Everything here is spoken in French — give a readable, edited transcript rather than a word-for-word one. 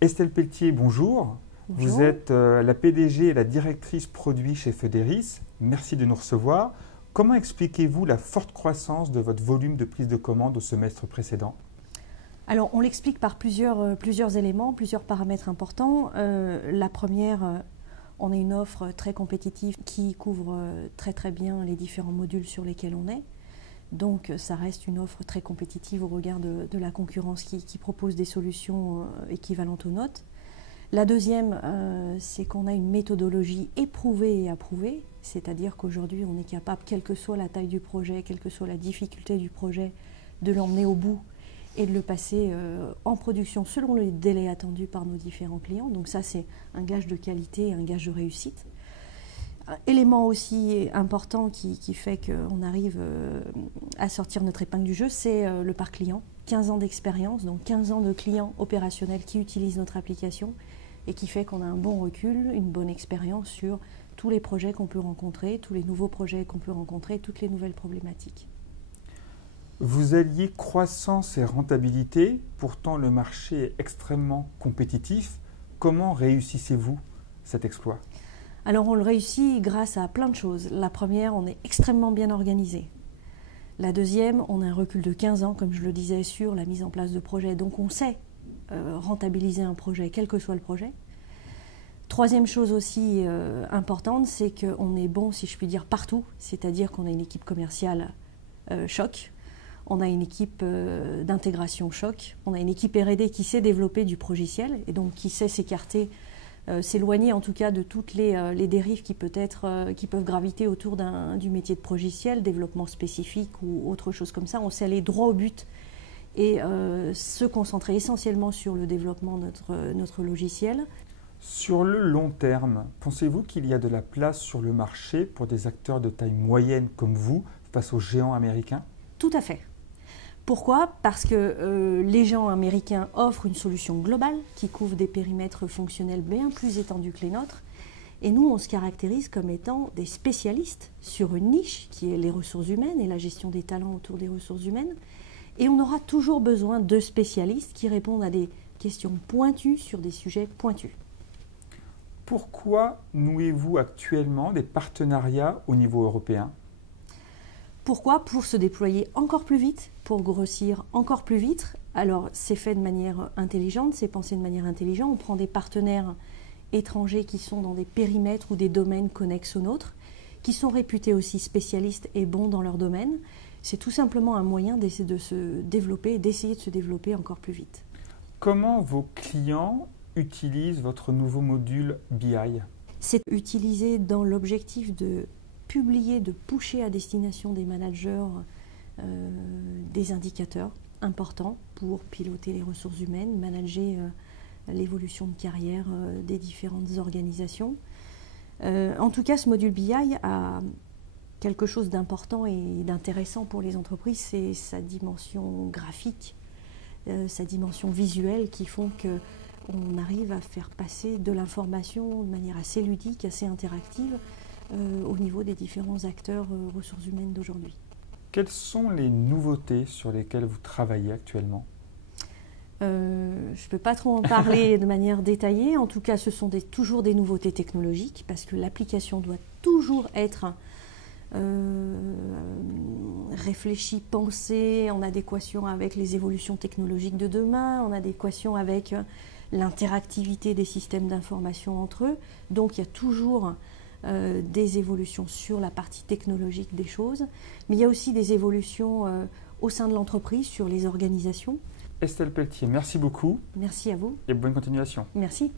Estelle Pelletier, bonjour. Bonjour. Vous êtes la PDG et la directrice produit chez Federis. Merci de nous recevoir. Comment expliquez-vous la forte croissance de votre volume de prise de commande au semestre précédent? Alors, on l'explique par plusieurs éléments, plusieurs paramètres importants. La première, on a une offre très compétitive qui couvre très bien les différents modules sur lesquels on est. Donc, ça reste une offre très compétitive au regard de la concurrence qui propose des solutions équivalentes aux nôtres. La deuxième, c'est qu'on a une méthodologie éprouvée et approuvée, c'est-à-dire qu'aujourd'hui, on est capable, quelle que soit la taille du projet, quelle que soit la difficulté du projet, de l'emmener au bout et de le passer en production selon les délais attendus par nos différents clients. Donc ça, c'est un gage de qualité et un gage de réussite. Élément aussi important qui fait qu'on arrive à sortir notre épingle du jeu, c'est le parc client. 15 ans d'expérience, donc 15 ans de clients opérationnels qui utilisent notre application et qui fait qu'on a un bon recul, une bonne expérience sur tous les projets qu'on peut rencontrer, tous les nouveaux projets qu'on peut rencontrer, toutes les nouvelles problématiques. Vous alliez croissance et rentabilité, pourtant le marché est extrêmement compétitif. Comment réussissez-vous cet exploit? Alors on le réussit grâce à plein de choses. La première, on est extrêmement bien organisé. La deuxième, on a un recul de 15 ans, comme je le disais, sur la mise en place de projets. Donc on sait rentabiliser un projet, quel que soit le projet. Troisième chose aussi importante, c'est qu'on est bon, si je puis dire, partout. C'est-à-dire qu'on a une équipe commerciale choc. On a une équipe d'intégration choc. On a une équipe R&D qui sait développer du progiciel et donc qui sait s'écarter, s'éloigner en tout cas de toutes les dérives qui peuvent graviter autour du métier de progiciel, développement spécifique ou autre chose comme ça. On sait aller droit au but et se concentrer essentiellement sur le développement de notre logiciel. Sur le long terme, pensez-vous qu'il y a de la place sur le marché pour des acteurs de taille moyenne comme vous face aux géants américains? Tout à fait. Pourquoi? Parce que les géants américains offrent une solution globale qui couvre des périmètres fonctionnels bien plus étendus que les nôtres. Et nous, on se caractérise comme étant des spécialistes sur une niche qui est les ressources humaines et la gestion des talents autour des ressources humaines. Et on aura toujours besoin de spécialistes qui répondent à des questions pointues sur des sujets pointus. Pourquoi nouez-vous actuellement des partenariats au niveau européen? Pourquoi? Pour se déployer encore plus vite, pour grossir encore plus vite. Alors, c'est fait de manière intelligente, c'est pensé de manière intelligente. On prend des partenaires étrangers qui sont dans des périmètres ou des domaines connexes aux nôtres, qui sont réputés aussi spécialistes et bons dans leur domaine. C'est tout simplement un moyen d'essayer de se développer et d'essayer de se développer encore plus vite. Comment vos clients utilisent votre nouveau module BI? C'est utilisé dans l'objectif de publier, de pusher à destination des managers des indicateurs importants pour piloter les ressources humaines, manager l'évolution de carrière des différentes organisations. En tout cas, ce module BI a quelque chose d'important et d'intéressant pour les entreprises, c'est sa dimension graphique, sa dimension visuelle qui font qu'on arrive à faire passer de l'information de manière assez ludique, assez interactive au niveau des différents acteurs ressources humaines d'aujourd'hui. Quelles sont les nouveautés sur lesquelles vous travaillez actuellement? Je ne peux pas trop en parler de manière détaillée. En tout cas, ce sont toujours des nouveautés technologiques parce que l'application doit toujours être réfléchie, pensée, en adéquation avec les évolutions technologiques de demain, en adéquation avec l'interactivité des systèmes d'information entre eux. Donc, il y a toujours des évolutions sur la partie technologique des choses, mais il y a aussi des évolutions au sein de l'entreprise sur les organisations. Estelle Pelletier, merci beaucoup. Merci à vous. Et bonne continuation. Merci.